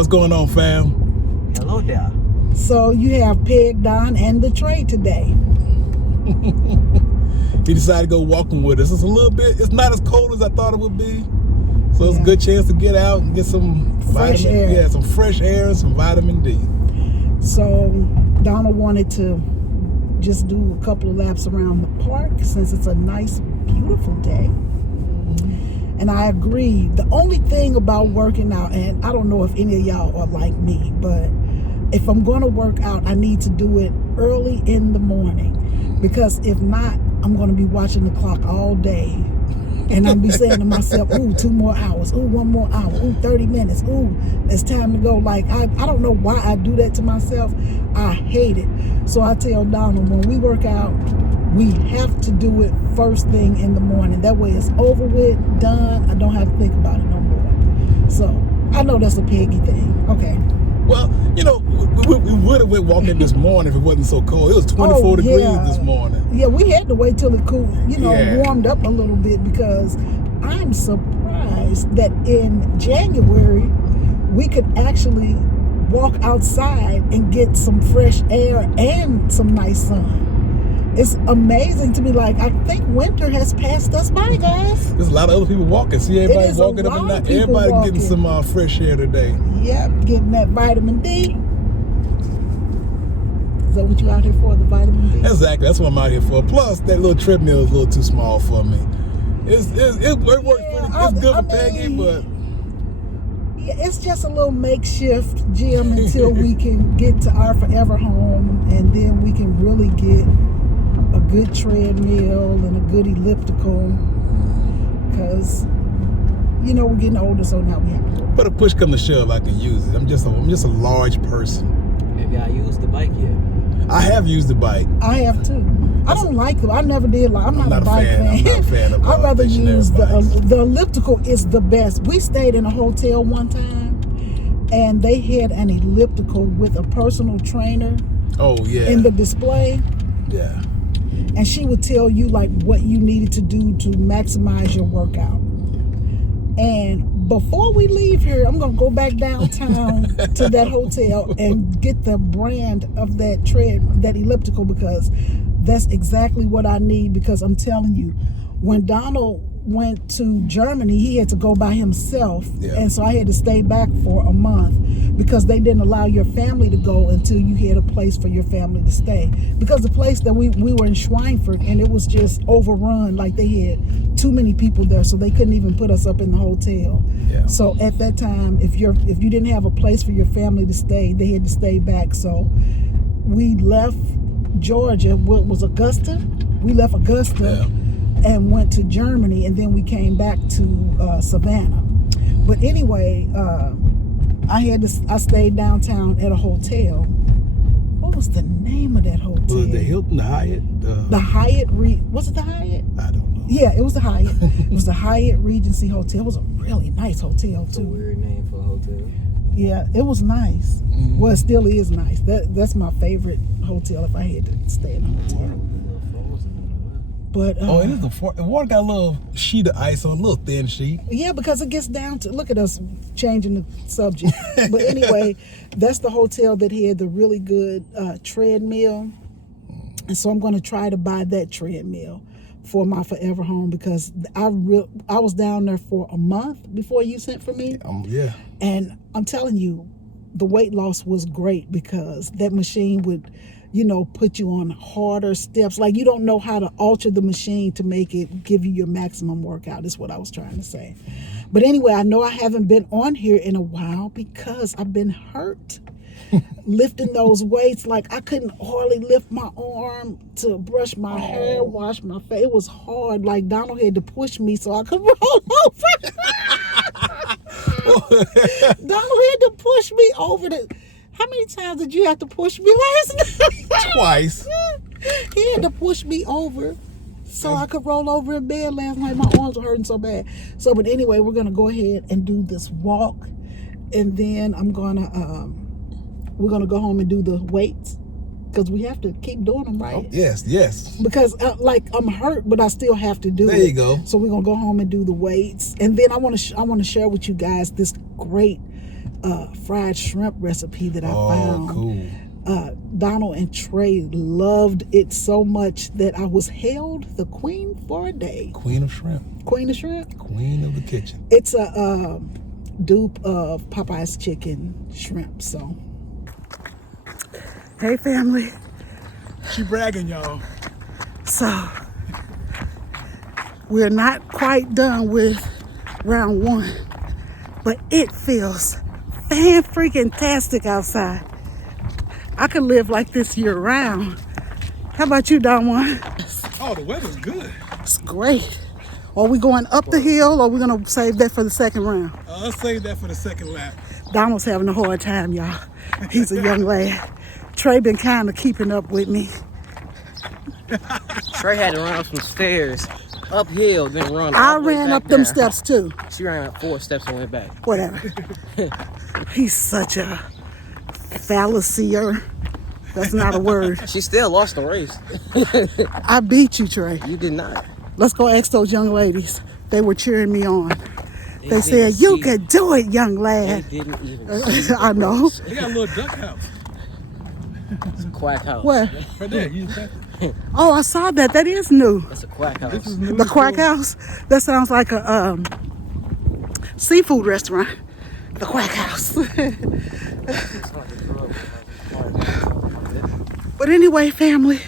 What's going on, fam? Hello there. So you have Peg, Don, and the Trey today. He decided to go walking with us. It's not as cold as I thought it would be. So it's a good chance to get out and get some fresh air. Yeah, some fresh air and some vitamin D. So Donald wanted to just do a couple of laps around the park since it's a nice, beautiful day. And I agree. The only thing about working out, and I don't know if any of y'all are like me, but if I'm going to work out, I need to do it early in the morning, because if not, I'm going to be watching the clock all day, and I'll be saying to myself, ooh, 2 more hours, ooh, 1 more hour, ooh, 30 minutes, ooh, it's time to go. Like, I don't know why I do that to myself. I hate it. So I tell Donald, when we work out, we have to do it first thing in the morning. That way it's over with, done. I don't have to think about it no more. So I know that's a Peggy thing. Okay. Well, you know, we would have went walking this morning if it wasn't so cold. It was 24 degrees this morning. Yeah, we had to wait till it cooled, warmed up a little bit, because I'm surprised that in January we could actually walk outside and get some fresh air and some nice sun. It's amazing to me. Like, I think winter has passed us by, guys. There's a lot of other people walking. See everybody walking up and down. Everybody getting some fresh air today. Yep, getting that vitamin D. Is that what you out here for, the vitamin D? Exactly. That's what I'm out here for. Plus, that little treadmill is a little too small for me. It works it's good for Peggy, but yeah, it's just a little makeshift gym until we can get to our forever home, and then we can really get a good treadmill and a good elliptical, because we're getting older, so now we have to. But a push come to shove, I can use it. I'm just a large person. Have y'all used the bike yet? I have used the bike. I have too. I don't like them. I never did. I'm not a bike fan. I'm not a fan of I'd rather use the elliptical. Is the best. We stayed in a hotel one time, and they had an elliptical with a personal trainer. Oh yeah. In the display. Yeah. And she would tell you like what you needed to do to maximize your workout. And before we leave here, I'm gonna go back downtown to that hotel and get the brand of that elliptical, because that's exactly what I need. Because I'm telling you, when Donald went to Germany, he had to go by himself, and so I had to stay back for a month, because they didn't allow your family to go until you had a place for your family to stay. Because the place that we were in Schweinfurt, and it was just overrun. Like, they had too many people there, so they couldn't even put us up in the hotel. Yeah. So at that time, if you didn't have a place for your family to stay, they had to stay back. So we left Georgia. What was Augusta? We left Augusta. Yeah. And went to Germany, and then we came back to Savannah. But anyway, I stayed downtown at a hotel. What was the name of that hotel? Was it the Hilton, the Hyatt? The Hyatt was it the Hyatt? I don't know. Yeah, it was the Hyatt. It was the Hyatt Regency Hotel. It was a really nice hotel too. That's a weird name for a hotel. Yeah, it was nice. Mm-hmm. Well, it still is nice. That's my favorite hotel if I had to stay in a hotel. But it is the water got a little sheet of ice on, a little thin sheet. Yeah, because it gets down to, look at us changing the subject. But anyway, that's the hotel that had the really good treadmill, and so I'm going to try to buy that treadmill for my forever home, because I was down there for a month before you sent for me. Yeah. And I'm telling you, the weight loss was great, because that machine would, put you on harder steps. Like, you don't know how to alter the machine to make it give you your maximum workout, is what I was trying to say. But anyway, I know I haven't been on here in a while because I've been hurt lifting those weights. Like, I couldn't hardly lift my arm to brush my hair, wash my face. It was hard. Like, Donald had to push me so I could roll over. Donald had to push me over How many times did you have to push me last night? Twice. He had to push me over so I could roll over in bed last night. My arms were hurting so bad. So, but anyway, we're going to go ahead and do this walk. And then we're going to go home and do the weights, because we have to keep doing them, right? Oh, yes. Because I'm hurt, but I still have to do it. There you go. So we're going to go home and do the weights. And then I want to share with you guys this great fried shrimp recipe that I found. Oh, cool. Donald and Trey loved it so much that I was hailed the queen for a day. Queen of shrimp. Queen of shrimp? Queen of the kitchen. It's a dupe of Popeye's chicken shrimp, so. Hey, family. She bragging, y'all. So, we're not quite done with round 1, but it feels fan-freaking-tastic outside. I could live like this year-round. How about you, Don Juan? Oh, the weather's good. It's great. Are we going up the hill, or are we going to save that for the second round? I'll save that for the second lap. Donald's having a hard time, y'all. He's a young lad. Trey been kind of keeping up with me. Trey had to run up some stairs, uphill, then run. I all the way ran back up them down. steps too. She ran up 4 steps and went back. Whatever. He's such a fallacier. That's not a word. She still lost the race. I beat you, Trey. You did not. Let's go ask those young ladies. They were cheering me on. They didn't said, "You see could do it, young They lad." didn't even see I know. They got a little duck house. It's a quack house. Where? Right there. You Oh, I saw that. That is new. That's a quack house. This is new. The Quack House. That sounds like a seafood restaurant. The Quack House. But anyway, family,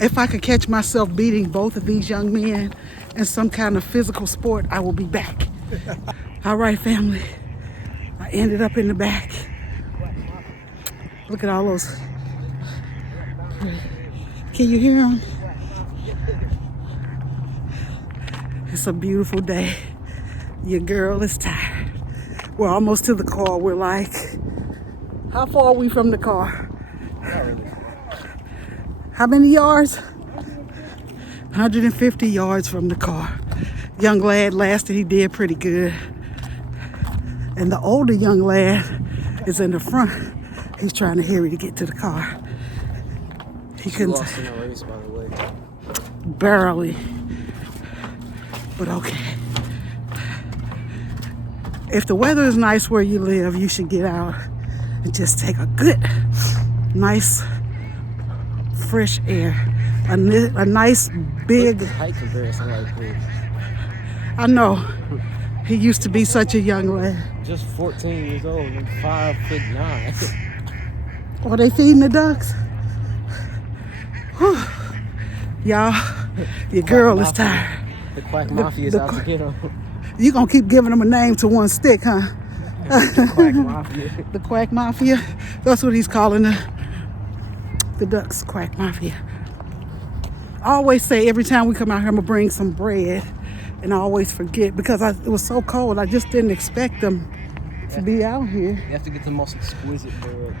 if I could catch myself beating both of these young men in some kind of physical sport, I will be back. All right, family. I ended up in the back. Look at all those. Can you hear them? It's a beautiful day. Your girl is tired. We're almost to the car. We're like, how far are we from the car? How many yards? 150 yards from the car. Young lad lasted, he did pretty good. And the older young lad is in the front. He's trying to hurry to get to the car. He She couldn't. lost in the race, by the way. Barely. But okay. If the weather is nice where you live, you should get out and just take a good, nice, fresh air. A nice, big. Look at the height comparison like this. I know. He used to be such a young lad. Just 14 years old and 5'9". Are they feeding the ducks? Whew. Y'all, your girl is tired. The Quack Mafia is out to get him. You gonna keep giving them a name to one stick, huh? The Quack Mafia. The Quack Mafia. That's what he's calling the ducks, Quack Mafia. I always say every time we come out here, I'm gonna bring some bread, and I always forget because it was so cold. I just didn't expect them to be out here. You have to get the most exquisite bread.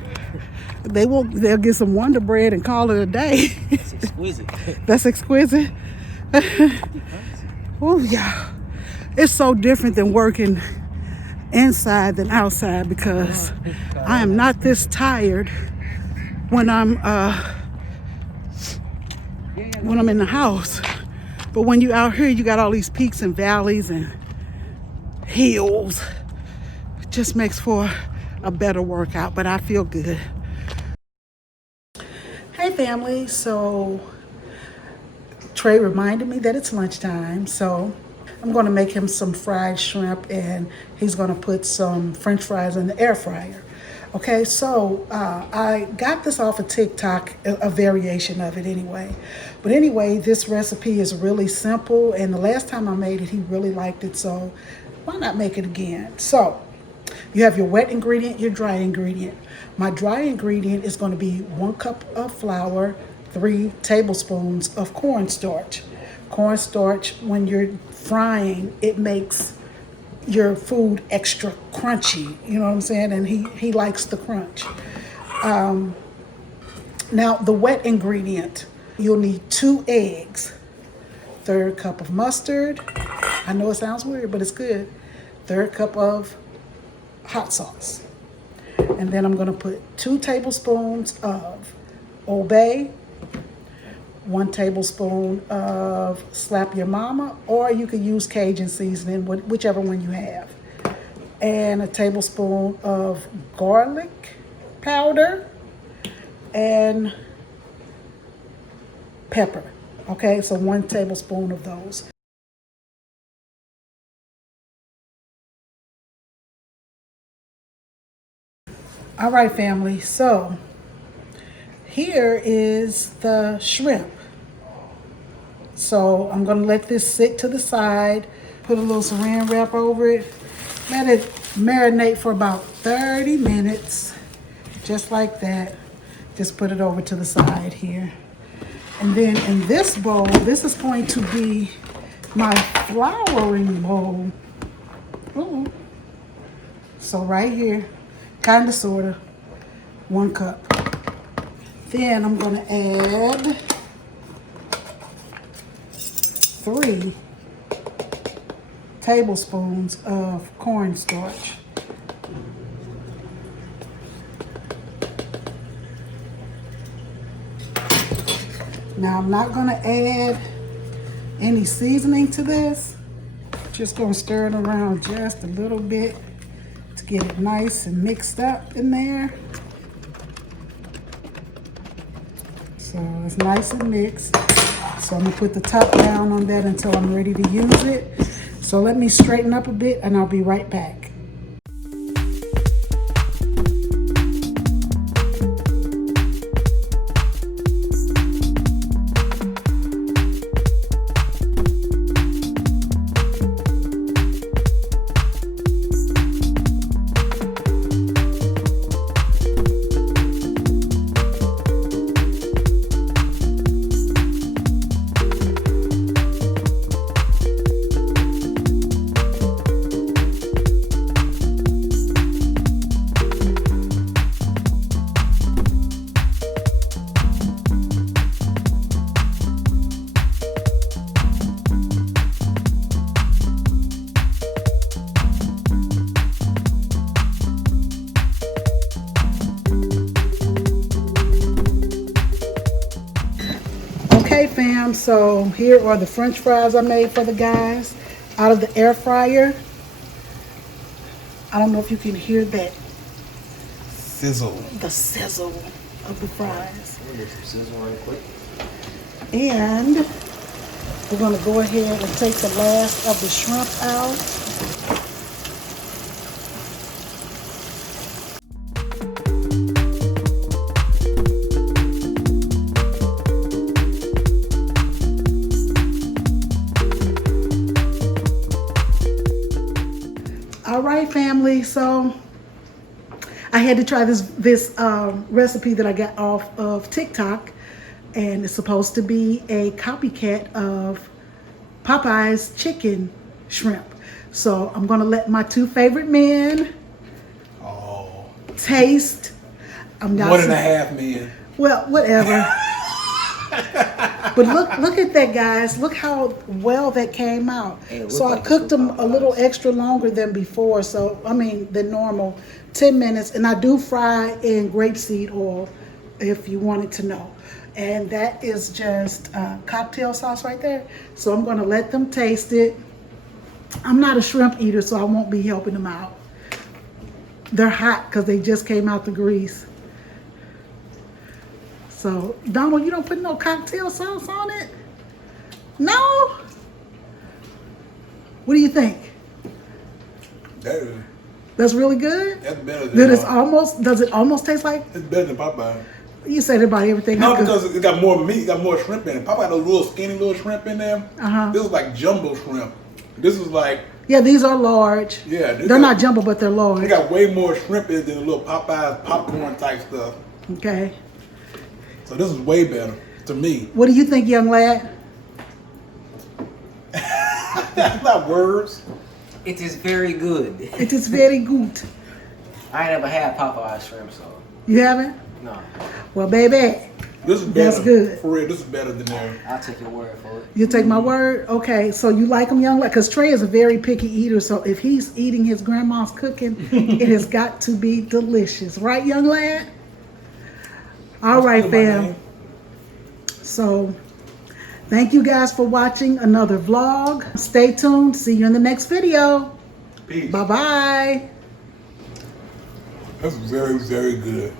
They'll get some Wonder Bread and call it a day. It's exquisite. That's exquisite. Oh yeah, it's so different than working inside than outside because I am not this tired when I'm in the house. But when you out here, you got all these peaks and valleys and hills. It just makes for a better workout, but I feel good. Hey family, so Trey reminded me that it's lunchtime, so I'm going to make him some fried shrimp and he's going to put some French fries in the air fryer. Okay, so I got this off of TikTok, a variation of it anyway. But anyway, this recipe is really simple, and the last time I made it, he really liked it, so why not make it again? So you have your wet ingredient, your dry ingredient. My dry ingredient is going to be 1 cup of flour, 3 tablespoons of cornstarch. Cornstarch, when you're frying, it makes your food extra crunchy, you know what I'm saying? And he likes the crunch. Now the wet ingredient, you'll need 2 eggs, 1/3 cup of mustard. I know it sounds weird, but it's good. 1/3 cup of hot sauce. And then I'm gonna put 2 tablespoons of Old Bay, 1 tablespoon of Slap Your Mama, or you could use Cajun seasoning, whichever one you have. and a tablespoon of garlic powder and pepper. Okay, so 1 tablespoon of those. All right, family, so here is the shrimp. So I'm gonna let this sit to the side, put a little saran wrap over it, let it marinate for about 30 minutes, just like that. Just put it over to the side here. And then in this bowl, this is going to be my flouring bowl. Ooh. So right here, kind of, sort of, 1 cup. Then I'm gonna add 3 tablespoons of cornstarch. Now I'm not gonna add any seasoning to this. Just gonna stir it around just a little bit to get it nice and mixed up in there. So it's nice and mixed. So I'm gonna put the top down on that until I'm ready to use it. So let me straighten up a bit and I'll be right back. Okay, fam, so here are the French fries I made for the guys out of the air fryer. I don't know if you can hear that Sizzle. the sizzle of the fries. I'm gonna get some sizzle right quick. And we're going to go ahead and take the last of the shrimp out. All right, family, so I had to try this recipe that I got off of TikTok, and it's supposed to be a copycat of Popeye's chicken shrimp. So I'm gonna let my 2 favorite men taste. I'm not 1.5 men. Well, whatever. But look at that, guys. Look how well that came out. So I cooked them a little extra longer than before. So, I mean, than normal, 10 minutes. And I do fry in grapeseed oil, if you wanted to know. And that is just cocktail sauce right there. So I'm going to let them taste it. I'm not a shrimp eater, so I won't be helping them out. They're hot because they just came out the grease. So, Donald, you don't put no cocktail sauce on it? No? What do you think? That's really good? That's better than does it almost taste like? It's better than Popeye. You said it about everything. No, because it got more meat, it got more shrimp in it. Popeye had those little skinny little shrimp in there. This is like jumbo shrimp. This is like... Yeah, these are large. Yeah. They're not jumbo, but they're large. They got way more shrimp in it than the little Popeye's popcorn type stuff. Okay. So this is way better to me. What do you think, young lad? That's not words. It is very good. It is very good. I ain't never had Popeye shrimp, so. You haven't? No. Well, baby, This is better. that's good. For real, this is better than there. I'll take your word for it. You take my word? Okay, so you like them, young lad? Because Trey is a very picky eater, so if he's eating his grandma's cooking, it has got to be delicious. Right, young lad? All right, fam. So, thank you guys for watching another vlog. Stay tuned. See you in the next video. Peace. Bye-bye. That's very, very good.